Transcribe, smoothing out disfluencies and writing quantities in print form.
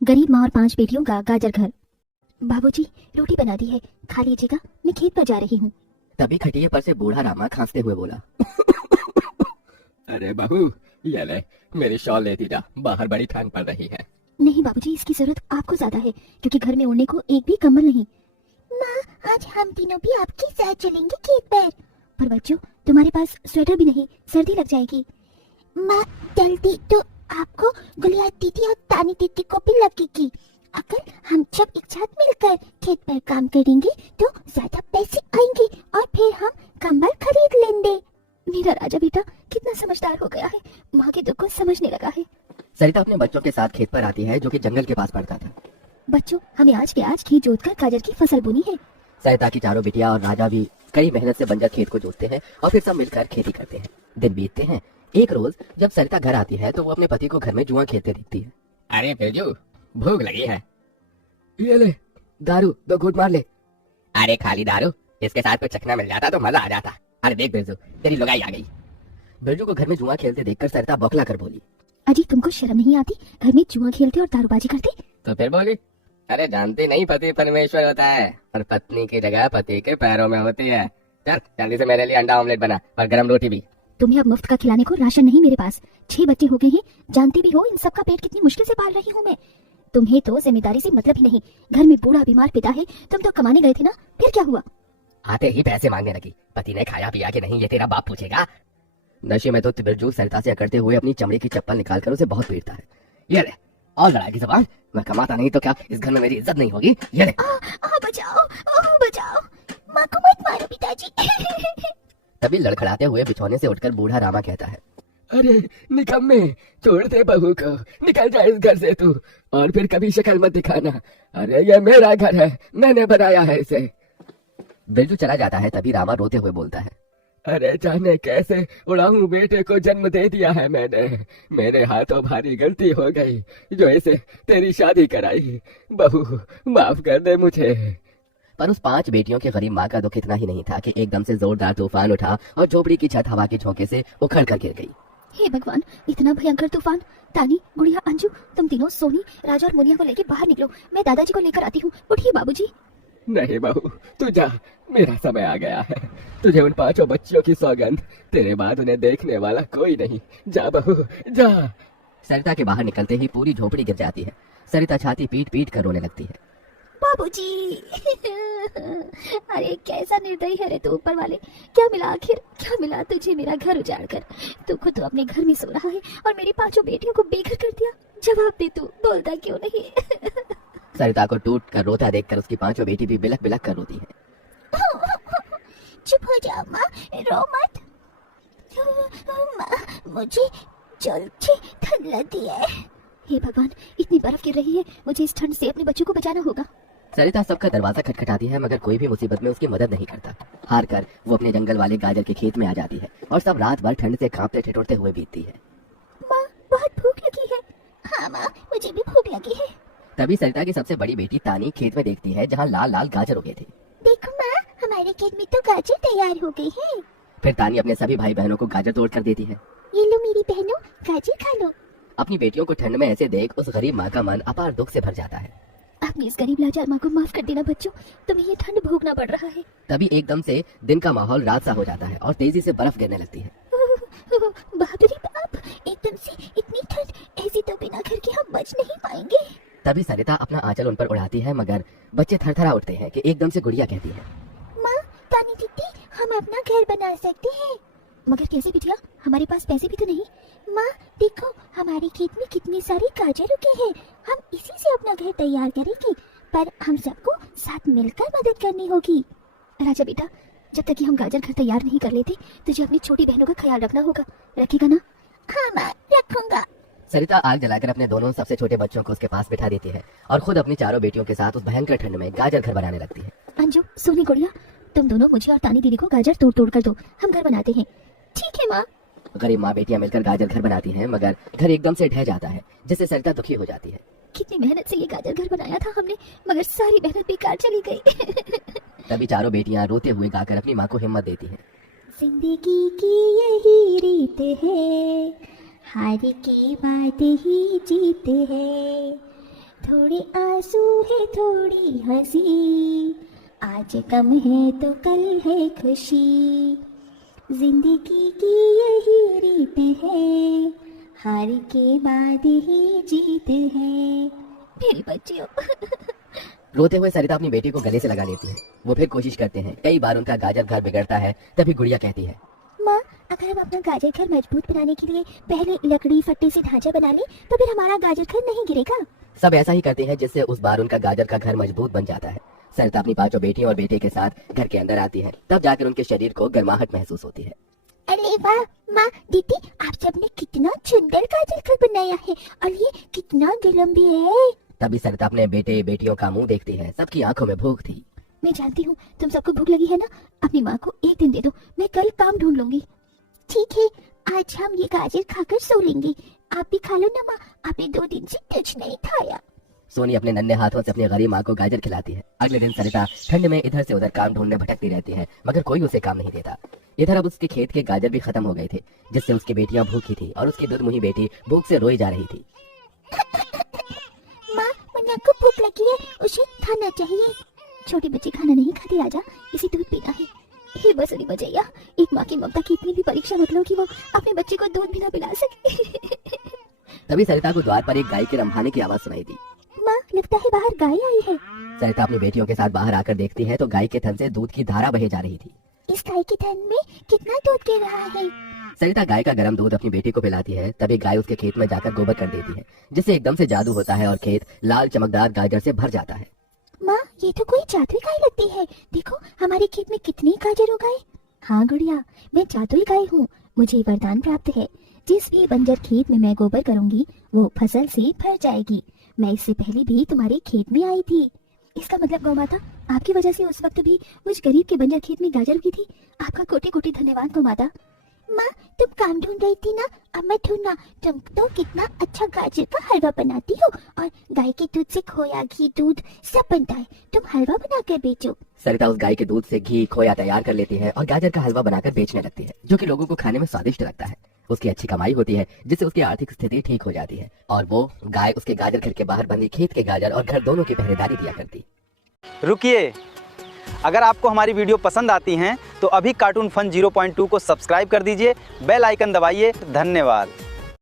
गरीब माँ और 5 बेटियों का गाजर घर। बाबूजी, रोटी बना दी है, खा लीजिएगा, मैं खेत पर जा रही हूँ। तभी खटिया पर से बूढ़ा रामा खांसते हुए बोला, अरे बहू, ये ले, मेरी शॉल लेती जा, बाहर बड़ी ठंड पड़ रही है। नहीं बाबूजी, इसकी जरूरत आपको ज्यादा है, क्योंकि घर में ओढ़ने को एक भी कंबल नहीं। माँ, आज हम तीनों भी आपके साथ चलेंगे खेत पर बच्चों, तुम्हारे पास स्वेटर भी नहीं, सर्दी लग जाएगी। माँ, जल्दी तो आपको गुलिया दीदी और तानी दीदी को भी लगेगी। अगर हम सब एक साथ मिलकर खेत पर काम करेंगे तो ज्यादा पैसे आएंगे और फिर हम कंबल खरीद लेंगे। मेरा राजा बेटा कितना समझदार हो गया है, माँ के दुख को समझने लगा है। सरिता अपने बच्चों के साथ खेत पर आती है जो कि जंगल के पास पड़ता था। बच्चों, हमें आज के आज खेत जोतकर गाजर की फसल बोनी है। सरिता की चारों बिटिया और राजा भी कड़ी मेहनत से बंजर खेत को जोतते हैं और फिर सब मिलकर खेती करते हैं। दिन बीतते हैं। एक रोज जब सरिता घर आती है तो वो अपने पति को घर में जुआ खेलते देखती है। अरे बिरजू, भूख लगी है। ये ले दारू, 2 घूंट मार ले। अरे खाली दारू, इसके साथ कुछ चखना मिल जाता तो मजा आ जाता। अरे देख बिरजू, तेरी लुगाई आ गई। बिरजू को घर में जुआ खेलते देखकर सरिता बौखला कर बोली, अजी, तुमको शर्म नहीं आती? घर में जुआ खेलते और दारूबाजी करते। तो फिर बोली, अरे जानती नहीं पति परमेश्वर होता है और पत्नी की जगह पति के पैरों में होती है। चल जल्दी से मेरे लिए अंडा ऑमलेट बना और गरम रोटी भी। तुम्हें अब मुफ्त का खिलाने को राशन नहीं मेरे पास। 6 बच्चे हो गए हैं, जानती भी हो इन सब का पेट कितनी मुश्किल से पाल रही हूँ मैं। तुम्हें तो जिम्मेदारी से मतलब ही नहीं। घर में बूढ़ा बीमार पिता है, तुम तो कमाने गए थे ना, फिर क्या हुआ? आते ही पैसे मांगने लगी। पति ने खाया पिया कि नहीं ये तेरा बाप पूछेगा। नशे में तो बिरजू सरिता से अकड़ते हुए अपनी चमड़ी की चप्पल निकालकर उसे बहुत पीटता है। ये ले, और लड़ाई की जबान, मैं कमाता नहीं तो क्या इस घर में मेरी इज्जत नहीं होगी? ये ले। बचाओ, बचाओ, माँ को मत मारो पिताजी। तभी लड़खड़ाते हुए बिछौने से उठकर बूढ़ा रामा कहता है, अरे निकम्मे, छोड़ दे बहू को, निकल जा इस घर से तू, और फिर कभी शक्ल मत दिखाना। अरे ये मेरा घर है, मैंने बनाया है इसे। बिरजू चला जाता है। तभी रामा रोते हुए बोलता है, अरे जाने कैसे उड़ाऊ बेटे को जन्म दे दिया है मैंने। मेरे हाथों भारी गलती हो गई जो इसे तेरी शादी कराई। बहू माफ कर दे मुझे। पर उस 5 बेटियों की गरीब माँ का दुख इतना ही नहीं था कि एकदम से जोरदार तूफान उठा और झोपड़ी की छत हवा के झोंके से उखड़ कर गिर गई। हे भगवान, इतना भयंकर तूफान! तानी, गुड़िया, अंजू, तुम तीनों सोनी, राजा और मुनिया को लेके बाहर निकलो, मैं दादाजी को लेकर आती हूँ। उठिए बाबूजी। नहीं बहू, तू जा, मेरा समय आ गया है। तुझे उन 5 बच्चियों की सौगंध, तेरे बाद उन्हें देखने वाला कोई नहीं। जा बहू जा। सरिता के बाहर निकलते ही पूरी झोपड़ी गिर जाती है। सरिता छाती पीट पीट कर रोने लगती है। बाबूजी। अरे कैसा निर्दयी है रे तू ऊपर वाले! क्या मिला आखिर, क्या मिला तुझे मेरा घर उजाड़ कर? तू खुद तो अपने घर में सो रहा है और मेरी 5 बेटियों को बेघर कर दिया। जवाब दे, तू बोलता क्यों नहीं? सरिता को टूट कर रोता देखकर उसकी 5 बेटी भी बिलख बिलख कर रोती है। चुप हो जा माँ, रो मत। माँ, मुझे जल्द से ठंड लगती है। हे भगवान, इतनी बर्फ गिर रही है, मुझे इस ठंड से अपने बच्चों को बचाना होगा। सरिता सबका दरवाजा खटखटाती है मगर कोई भी मुसीबत में उसकी मदद नहीं करता। हार कर वो अपने जंगल वाले गाजर के खेत में आ जाती है और सब रात भर ठंड से कांपते ठिठुरते हुए बीतती है। माँ, बहुत भूख लगी है। हाँ माँ, मुझे भी भूख लगी है। तभी सरिता की सबसे बड़ी बेटी तानी खेत में देखती है जहाँ लाल लाल गाजर उगे थे। देखो माँ, हमारे खेत में तो गाजर तैयार हो गई है। फिर तानी अपने सभी भाई बहनों को गाजर तोड़ कर देती है। ये लो मेरी बहनों, गाजर खा लो। अपनी बेटियों को ठंड में ऐसे देख उस गरीब माँ का मन अपार दुख से भर जाता है। अपनी इस गरीब लाचार माँ को माफ कर देना बच्चों, तुम्हें ये ठंड भोगना पड़ रहा है। तभी एकदम से दिन का माहौल रात सा हो जाता है और तेजी से बर्फ गिरने लगती है। बाप रे बाप, एकदम से इतनी ठंड, ऐसी तो बिना घर के हम बच नहीं पाएंगे। तभी सरिता अपना आंचल उन पर उड़ाती है मगर बच्चे थरथरा उठते हैं कि एकदम से गुड़िया कहती है, माँ, तानी दीदी, हम अपना घर बना सकते हैं। मगर कैसे बिटिया, हमारे पास पैसे भी तो नहीं। माँ देखो, हमारे खेत में कितने सारे गाजर उगे हैं, हम इसी से अपना घर तैयार करेंगे, पर हम सबको साथ मिलकर मदद करनी होगी। राजा बेटा, जब तक कि हम गाजर घर तैयार नहीं कर लेते, तुझे अपनी छोटी बहनों का ख्याल रखना होगा। रखेगा ना? हाँ माँ, रखूंगा। सरिता आग जलाकर अपने दोनों सबसे छोटे बच्चों को उसके पास बिठा देती है और खुद अपनी चारों बेटियों के साथ उस भयंकर ठंड में गाजर घर बनाने लगती है। अंजू, सोनी, गुड़िया, तुम दोनों मुझे और तानी दीदी को गाजर तोड़ तोड़ कर दो, हम घर बनाते हैं। ठीक है माँ। गरीब माँ बेटियां मिलकर गाजर घर बनाती हैं मगर घर एकदम से ढह जाता है जिससे सरिता दुखी हो जाती है। कितनी मेहनत से ये गाजर घर बनाया था हमने, मगर सारी मेहनत बेकार चली गई। तभी चारों बेटियां रोते हुए गाकर अपनी माँ को हिम्मत देती हैं। जिंदगी की यही रीत है, हार के बाद ही जीत है, आंसू है थोड़ी हंसी, आज गम है तो कल है खुशी, जिंदगी की यही रीत है, हार के बाद ही जीत है। मेरी बच्चियों। रोते हुए सरिता अपनी बेटी को गले से लगा लेती है। वो फिर कोशिश करते हैं। कई बार उनका गाजर घर बिगड़ता है। तभी गुड़िया कहती है, माँ, अगर हम अपना गाजर घर मजबूत बनाने के लिए पहले लकड़ी फट्टे से ढांचा बना लें तो फिर हमारा गाजर घर नहीं गिरेगा। सब ऐसा ही करते हैं, जिससे उस बार उनका गाजर का घर मजबूत बन जाता है। सरिता अपनी पांचों बेटियों और बेटे के साथ घर के अंदर आती है। तब जाकर उनके शरीर को गर्माहट महसूस होती है। अरे वाह माँ, दीदी, आप सबने कितना सुंदर गाजर घर बनाया है और ये कितना गर्म भी है। तभी सरिता अपने बेटे बेटियों का मुंह देखती है। सबकी आंखों में भूख थी। मैं जानती हूँ तुम सबको भूख लगी है ना। अपनी माँ को एक दिन दे दो, मैं कल काम ढूंढ लूंगी। ठीक है, आज हम ये गाजर खाकर सो लेंगे। आप भी खा लो ना माँ, आपने 2 दिन से कुछ नहीं खाया। सोनी अपने नन्हे हाथों से अपनी गरीब माँ को गाजर खिलाती है। अगले दिन सरिता ठंड में इधर से उधर काम ढूंढने भटकती रहती है, मगर कोई उसे काम नहीं देता। इधर अब उसके खेत के गाजर भी खत्म हो गए थे, जिससे उसकी बेटियां भूखी थी और उसकी दुधमुही बेटी भूख से रोई जा रही थी। माँ, मुन्ना को भूख लगी है, उसे खाना चाहिए। छोटे बच्चे खाना नहीं खाते राजा, इसे दूध पीना है। हे बसुरी बजैया, एक माँ की ममता की इतनी भी परीक्षा मत लो कि वो अपने बच्चे को दूध भी ना पिला सके। तभी सरिता को द्वार पर एक गाय के रंभाने की आवाज सुनाई दी। माँ, लगता है बाहर गाय आई है। सरिता अपनी बेटियों के साथ बाहर आकर देखती है तो गाय के थन से दूध की धारा बहे जा रही थी। इस गाय के थन में कितना दूध गिर रहा है। सरिता गाय का गर्म दूध अपनी बेटी को पिलाती है। तभी गाय उसके खेत में जाकर गोबर कर देती है, जिससे एकदम से जादू होता है और खेत लाल चमकदार गाजर से भर जाता है। माँ, ये तो कोई जादुई गाय लगती है। देखो हमारे खेत में कितनी गाजर उगाए। हाँ गुड़िया, मैं जादुई गाय हूँ। मुझे वरदान प्राप्त है, जिस भी बंजर खेत में मैं गोबर करूंगी वो फसल से भर जाएगी। मैं इससे पहले भी तुम्हारे खेत में आई थी। इसका मतलब गौ माता, आपकी वजह से उस वक्त भी मुझ गरीब के बंजर खेत में गाजर उगी थी। आपका कोटि कोटि धन्यवाद गौ माता। माँ, तुम काम ढूंढ रही थी ना, अब मैं ढूंढना। तुम तो कितना अच्छा गाजर का हलवा बनाती हो और गाय के दूध से खोया, घी, दूध सब बनता है। तुम हलवा बनाकर बेचो। सरिता उस गाय के दूध से घी खोया तैयार कर लेती है और गाजर का हलवा बनाकर बेचने लगती है, जो कि लोगों को खाने में स्वादिष्ट लगता है। उसकी अच्छी कमाई होती है, जिससे उसकी आर्थिक स्थिति ठीक हो जाती है और वो गाय उसके गाजर घर के बाहर बंधी खेत के गाजर और घर दोनों की पहरेदारी दिया करती। रुकिए, अगर आपको हमारी वीडियो पसंद आती हैं तो अभी कार्टून फन 0.2 को सब्सक्राइब कर दीजिए, बेल आइकन दबाइए। धन्यवाद।